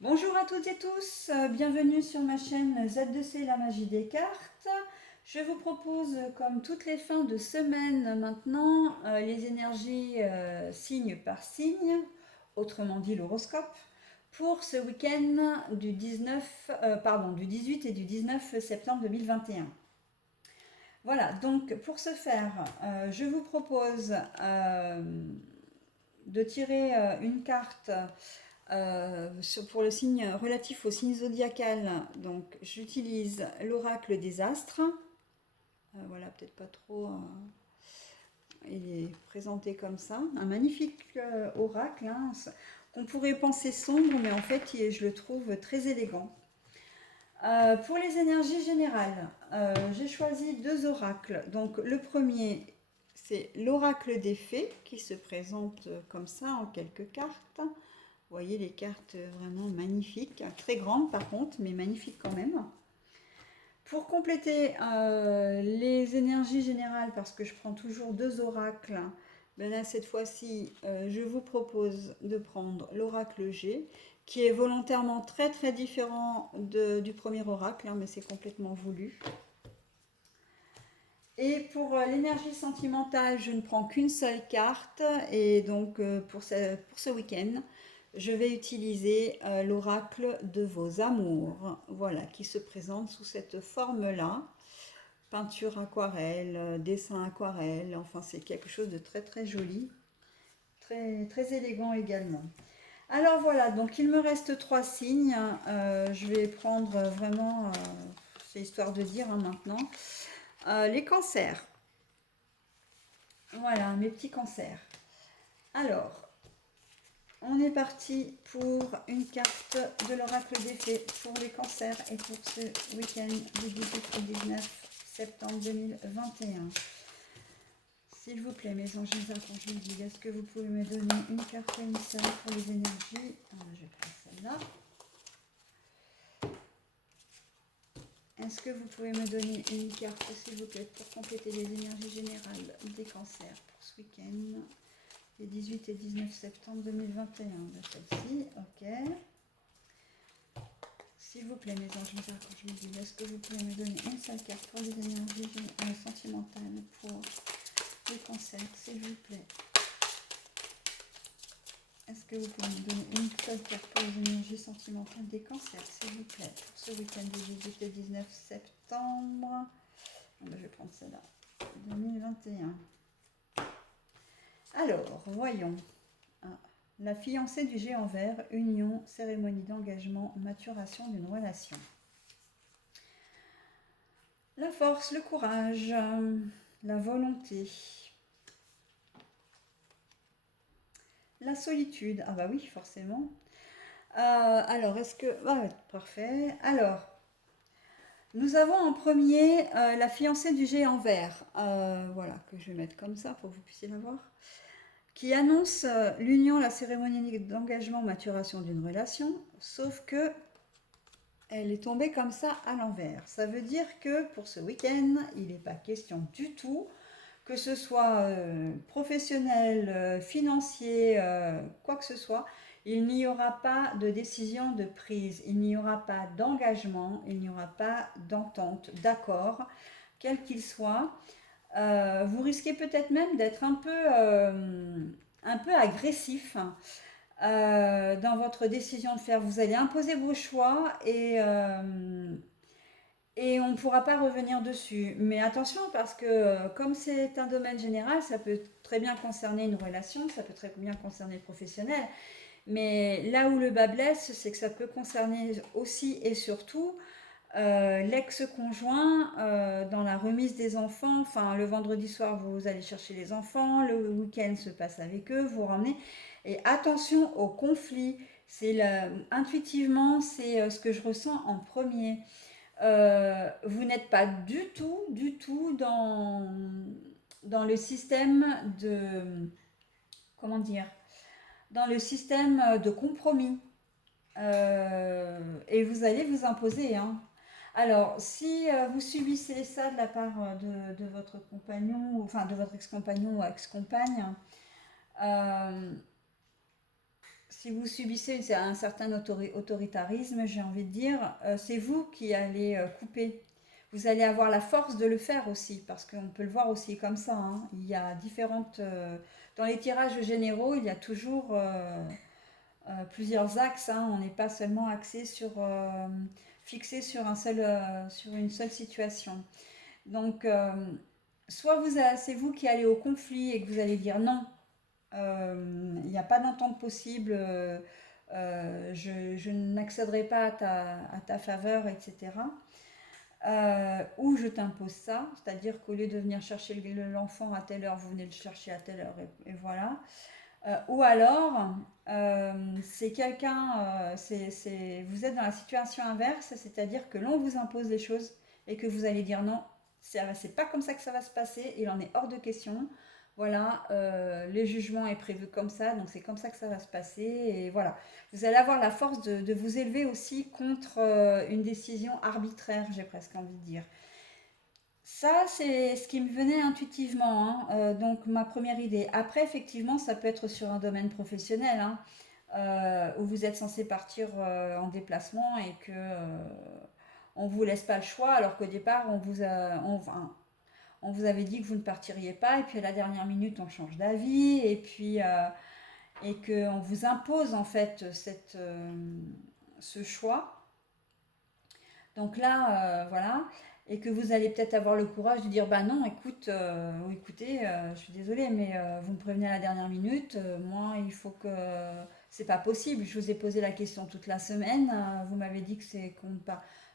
Bonjour à toutes et tous, bienvenue sur ma chaîne Z2C La Magie des Cartes. Je vous propose, comme toutes les fins de semaine maintenant, les énergies signe par signe, autrement dit l'horoscope, pour ce week-end du 18 et du 19 septembre 2021. Voilà, donc pour ce faire, je vous propose de tirer une carte pour le signe relatif au signe zodiacal. Donc j'utilise l'oracle des astres. Voilà, peut-être pas trop. Il est présenté comme ça. Un magnifique oracle, hein, qu'on pourrait penser sombre, mais en fait je le trouve très élégant. Pour les énergies générales, j'ai choisi deux oracles. Donc le premier, c'est l'oracle des fées qui se présente comme ça en quelques cartes. Vous voyez les cartes vraiment magnifiques, très grandes par contre, mais magnifiques quand même. Pour compléter les énergies générales, parce que je prends toujours deux oracles, ben là cette fois-ci je vous propose de prendre l'oracle G, qui est volontairement très très différent du premier oracle, hein, mais c'est complètement voulu. Et pour l'énergie sentimentale, je ne prends qu'une seule carte, et donc pour ce week-end, je vais utiliser l'oracle de vos amours, voilà, qui se présente sous cette forme-là. Peinture aquarelle, dessin aquarelle, enfin c'est quelque chose de très très joli, très, très élégant également. Alors voilà, donc il me reste trois signes. Je vais prendre vraiment, c'est histoire de dire hein, maintenant, les cancers. Voilà, mes petits cancers. Alors, on est parti pour une carte de l'oracle des fées pour les cancers et pour ce week-end du 18 au 19 septembre 2021. S'il vous plaît, mes anges archanges, est-ce que vous pouvez me donner une carte initiale pour les énergies? Je vais prendre celle-là. Est-ce que vous pouvez me donner une carte, s'il vous plaît, pour compléter les énergies générales des cancers pour ce week-end, les 18 et 19 septembre 2021? Celle-ci, ok. S'il vous plaît, mes anges archanges, est-ce que vous pouvez me donner une seule carte pour les énergies sentimentales pour les cancers, s'il vous plaît? Est-ce que vous pouvez me donner une seule carte pour les énergies sentimentales des cancers, s'il vous plaît, pour ce week-end du 18 et 19 septembre? Je vais prendre celle-là, 2021. Alors, voyons. La fiancée du géant vert, union, cérémonie d'engagement, maturation d'une relation. La force, le courage, la volonté. La solitude, ah bah oui, forcément. Alors, est-ce que... Ah, parfait. Alors, nous avons en premier la fiancée du géant vert, voilà, que je vais mettre comme ça pour que vous puissiez la voir, qui annonce l'union, la cérémonie d'engagement, maturation d'une relation, sauf que elle est tombée comme ça à l'envers. Ça veut dire que pour ce week-end, il n'est pas question du tout, que ce soit professionnel, financier, quoi que ce soit, il n'y aura pas de décision de prise, il n'y aura pas d'engagement, il n'y aura pas d'entente, d'accord, quel qu'il soit. Vous risquez peut-être même d'être un peu agressif dans votre décision de faire. Vous allez imposer vos choix et on ne pourra pas revenir dessus. Mais attention parce que comme c'est un domaine général, ça peut très bien concerner une relation, ça peut très bien concerner le professionnel. Mais là où le bas blesse, c'est que ça peut concerner aussi et surtout l'ex-conjoint dans la remise des enfants. Enfin, le vendredi soir, vous allez chercher les enfants, le week-end se passe avec eux, vous ramenez. Et attention au conflit. Intuitivement, c'est ce que je ressens en premier. Vous n'êtes pas du tout dans le système de, comment dire, dans le système de compromis. Et vous allez vous imposer. Hein. Alors, si vous subissez ça de la part de votre compagnon, enfin de votre ex-compagnon ou ex-compagne, euh, si vous subissez un certain autoritarisme, j'ai envie de dire, c'est vous qui allez couper. Vous allez avoir la force de le faire aussi, parce qu'on peut le voir aussi comme ça, hein. Il y a différentes... dans les tirages généraux, il y a toujours plusieurs axes, hein. On n'est pas seulement axé sur... fixé sur, sur une seule situation. Donc, soit c'est vous qui allez au conflit et que vous allez dire non, il n'y a pas d'entente possible, je n'accéderai pas à ta faveur, etc. Ou je t'impose ça, c'est-à-dire qu'au lieu de venir chercher l'enfant à telle heure, vous venez le chercher à telle heure, et voilà. Ou alors, c'est quelqu'un, vous êtes dans la situation inverse, c'est-à-dire que l'on vous impose des choses et que vous allez dire non, c'est pas comme ça que ça va se passer, il en est hors de question. Voilà, le jugement est prévu comme ça, donc c'est comme ça que ça va se passer. Et voilà, vous allez avoir la force de vous élever aussi contre une décision arbitraire, j'ai presque envie de dire. Ça, c'est ce qui me venait intuitivement, hein. Donc, ma première idée. Après, effectivement, ça peut être sur un domaine professionnel, hein, où vous êtes censé partir en déplacement et que on vous laisse pas le choix, alors qu'au départ, enfin, on vous avait dit que vous ne partiriez pas, et puis à la dernière minute, on change d'avis, et qu'on vous impose en fait ce choix. Donc là, voilà, et que vous allez peut-être avoir le courage de dire, bah non, écoute, ou écoutez, je suis désolée, mais vous me prévenez à la dernière minute, moi, il faut que... c'est pas possible, je vous ai posé la question toute la semaine, vous m'avez dit que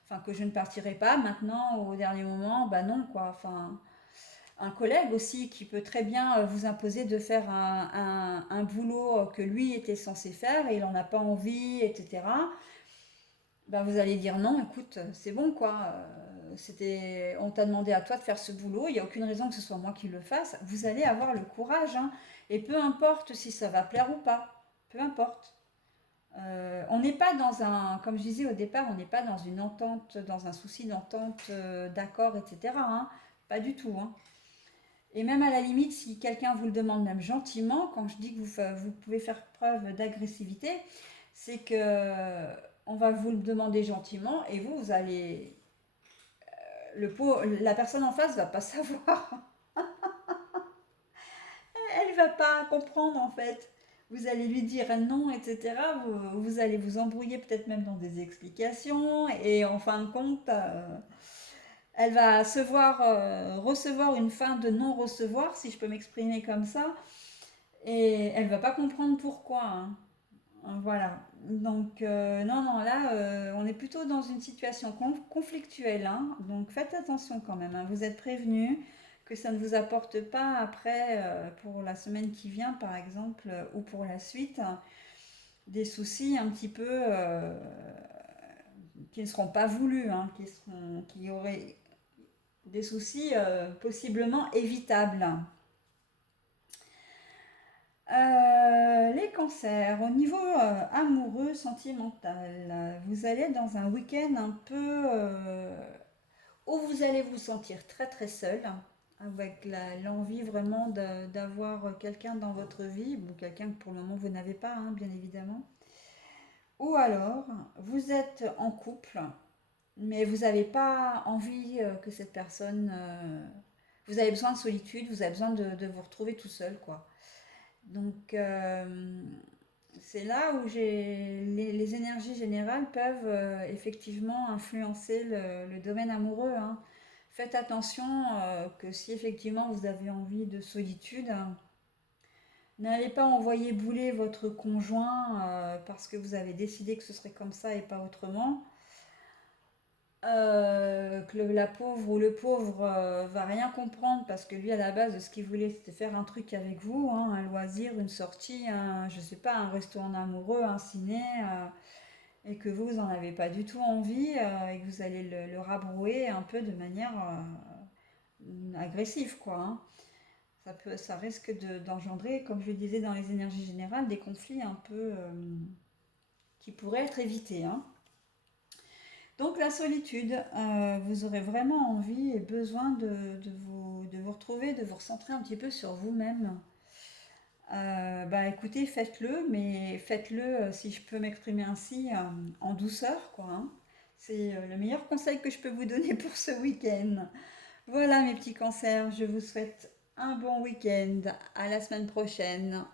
enfin, que je ne partirai pas, maintenant, au dernier moment, bah non, quoi, enfin... Un collègue aussi qui peut très bien vous imposer de faire un boulot que lui était censé faire et il n'en a pas envie, etc. Ben vous allez dire non, écoute, c'est bon quoi. On t'a demandé à toi de faire ce boulot, il n'y a aucune raison que ce soit moi qui le fasse. Vous allez avoir le courage, hein, et peu importe si ça va plaire ou pas, peu importe. On n'est pas dans un, comme je disais au départ, on n'est pas dans une entente, dans un souci d'entente, d'accord, etc., hein. Pas du tout, hein. Et même à la limite, si quelqu'un vous le demande même gentiment, quand je dis que vous pouvez faire preuve d'agressivité, c'est que on va vous le demander gentiment et vous allez... la personne en face va pas savoir. Elle va pas comprendre en fait. Vous allez lui dire non, etc. Vous allez vous embrouiller peut-être même dans des explications et en fin de compte, elle va recevoir une fin de non-recevoir, si je peux m'exprimer comme ça, et elle va pas comprendre pourquoi, hein. Voilà. Donc, non, non, là, on est plutôt dans une situation conflictuelle, hein. Donc, faites attention quand même, hein. Vous êtes prévenus que ça ne vous apporte pas après, pour la semaine qui vient, par exemple, ou pour la suite, hein, des soucis un petit peu qui ne seront pas voulus, hein, qui auraient des soucis possiblement évitables. Les cancers, au niveau amoureux, sentimental, vous allez dans un week-end un peu où vous allez vous sentir très très seul, avec l'envie vraiment d'avoir quelqu'un dans votre vie, ou quelqu'un que pour le moment vous n'avez pas, hein, bien évidemment. Ou alors, vous êtes en couple, mais vous n'avez pas envie que cette personne... vous avez besoin de solitude, vous avez besoin de vous retrouver tout seul, quoi. Donc, c'est là où les énergies générales peuvent effectivement influencer le domaine amoureux, hein. Faites attention que si effectivement vous avez envie de solitude, n'allez pas envoyer bouler votre conjoint parce que vous avez décidé que ce serait comme ça et pas autrement. Que la pauvre ou le pauvre va rien comprendre parce que lui à la base ce qu'il voulait c'était faire un truc avec vous, hein, un loisir, une sortie, je sais pas, un restaurant amoureux, un ciné, et que vous en avez pas du tout envie et que vous allez le rabrouer un peu de manière agressive quoi, hein. Ça risque d'engendrer, comme je le disais dans les énergies générales, des conflits un peu qui pourraient être évités, hein. Donc la solitude, vous aurez vraiment envie et besoin de vous retrouver, de vous recentrer un petit peu sur vous-même. Bah écoutez, faites-le, mais faites-le, si je peux m'exprimer ainsi, en douceur, quoi, hein. C'est le meilleur conseil que je peux vous donner pour ce week-end. Voilà mes petits cancers, je vous souhaite un bon week-end. À la semaine prochaine.